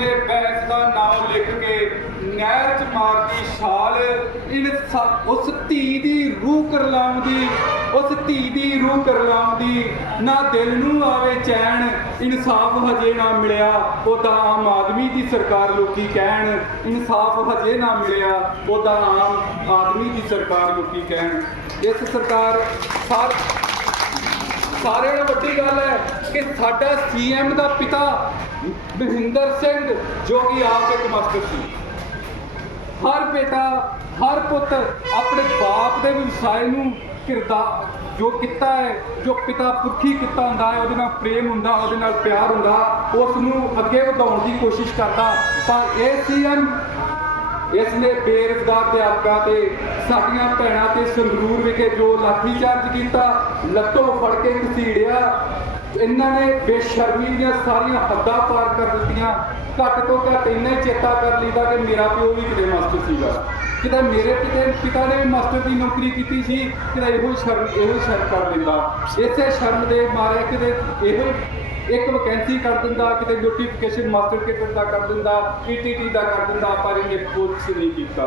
ਨੇ ਬੈਸ ਦਾ ਨਾਮ ਲਿਖ ਕੇ ਨਹਿਰ ਚ ਮਾਰਦੀ ਛਾਲ, ਇਨ ਉਸ ਧੀ ਦੀ ਰੂਹ ਕਰਲਾਉਂਦੀ ਉਸ ਧੀ ਦੀ ਰੂਹ ਕਰਲਾਉਂਦੀ ਨਾ ਦਿਲ ਨੂੰ ਆਵੇ ਚੈਨ, ਇਨਸਾਫ ਹਜੇ ਨਾ ਮਿਲਿਆ। ਉਹਦਾ ਆਮ ਆਦਮੀ ਦੀ ਸਰਕਾਰ ਲੋਕੀ ਕਹਿਣ, ਇਨਸਾਫ ਹਜੇ ਨਾ ਮਿਲਿਆ। ਉਹਦਾ ਆਮ ਆਦਮੀ ਦੀ ਸਰਕਾਰ ਲੋਕੀ ਕਹਿਣ। ਇਸ ਸਰਕਾਰ ਸਾਰ ਸਾਰਿਆਂ ਨਾਲੋਂ ਵੱਡੀ ਗੱਲ ਹੈ ਕਿ ਸਾਡਾ ਸੀਐਮ ਦਾ ਪਿਤਾ ਮਹਿੰਦਰ ਸਿੰਘ ਜੋ ਕਿ ਆਪ ਇੱਕ ਮਾਸਟਰ ਸੀ। ਹਰ ਬੇਟਾ, ਹਰ ਪੁੱਤ ਆਪਣੇ ਬਾਪ ਦੇ ਵਿਵਸਾਏ ਨੂੰ ਕਿਰਦਾਰ ਜੋ ਕੀਤਾ ਹੈ, ਜੋ ਪਿਤਾ ਪੁਰਖੀ ਕੀਤਾ ਹੁੰਦਾ ਹੈ, ਉਹਦੇ ਨਾਲ ਪ੍ਰੇਮ ਹੁੰਦਾ, ਉਹਦੇ ਨਾਲ ਪਿਆਰ ਹੁੰਦਾ, ਉਸ ਨੂੰ ਅੱਗੇ ਵਧਾਉਣ ਦੀ ਕੋਸ਼ਿਸ਼ ਕਰਦਾ। ਪਰ ਇਹ ਸੀਐਮ ਇਸ ਨੇ ਬੇਰੁਜ਼ਗਾਰ ਅਧਿਆਪਕਾਂ ਤੇ ਸਾਡੀਆਂ ਭੈਣਾਂ ਤੇ ਸੰਗਰੂਰ ਵਿਖੇ ਜੋ ਲਾਠੀ ਚਾਰਜ ਕੀਤਾ, ਲੱਤੋਂ ਫੜ ਕੇ ਘਸੀੜਿਆ। ਇਹਨਾਂ ਨੇ ਬੇਸ਼ਰਮੀ ਦੀਆਂ ਸਾਰੀਆਂ ਹੱਦਾਂ ਪਾਰ ਕਰ ਦਿੱਤੀਆਂ। ਘੱਟ ਤੋਂ ਘੱਟ ਇੰਨਾ ਹੀ ਚੇਤਾ ਕਰ ਲਈਦਾ ਕਿ ਮੇਰਾ ਪਿਓ ਵੀ ਕਿਤੇ ਮਾਸਟਰ ਸੀਗਾ। ਕਿਤੇ ਮੇਰੇ ਪਿਤੇ ਪਿਤਾ ਨੇ ਵੀ ਮਾਸਟਰ ਦੀ ਨੌਕਰੀ ਕੀਤੀ ਸੀ, ਕਿਤੇ ਇਹੋ ਸ਼ਰਮ ਇਹੋ ਸ਼ਰਮ ਕਰ ਲੈਂਦਾ ਇਸੇ ਸ਼ਰਮ ਦੇ ਮਾਰੇ ਕਿਤੇ ਇਹੋ ਇੱਕ ਵੈਕੈਂਸੀ ਕਰ ਦਿੰਦਾ, ਕਿਤੇ ਨੋਟੀਫਿਕੇਸ਼ਨ ਮਾਸਟਰ ਕੇ ਦਾ ਕਰ ਦਿੰਦਾ ਪੀਟੀਟੀ ਦਾ ਕਰ ਦਿੰਦਾ ਪਰ ਇਹਨੇ ਕੁਝ ਨਹੀਂ ਕੀਤਾ।